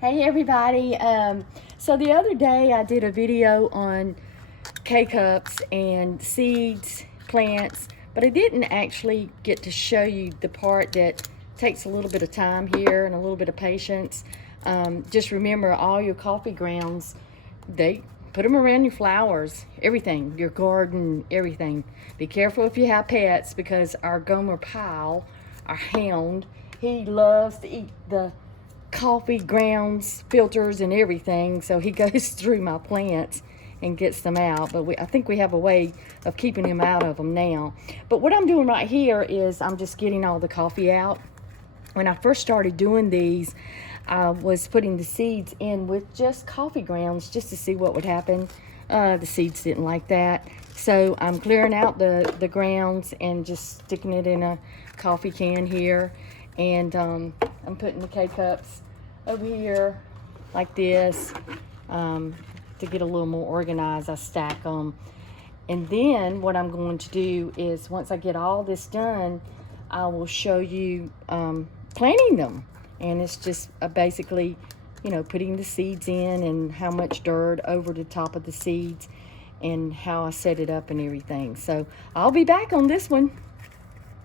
Hey everybody. So the other day I did a video on K-cups and seeds, plants, but I didn't actually get to show you the part that takes a little bit of time here and a little bit of patience. Just remember, all your coffee grounds, they put them around your flowers, everything, your garden, everything. Be careful if you have pets, because our Gomer Pyle, our hound, he loves to eat the coffee grounds, filters, and everything. So he goes through my plants and gets them out. But I think we have a way of keeping him out of them now. But what I'm doing right here is I'm just getting all the coffee out. When I first started doing these, I was putting the seeds in with just coffee grounds just to see what would happen. The seeds didn't like that. So I'm clearing out the grounds and just sticking it in a coffee can here. And I'm putting the K-cups over here like this to get a little more organized. I stack them. And then what I'm going to do is, once I get all this done, I will show you planting them. And it's just basically, putting the seeds in and how much dirt over the top of the seeds and how I set it up and everything. So I'll be back on this one.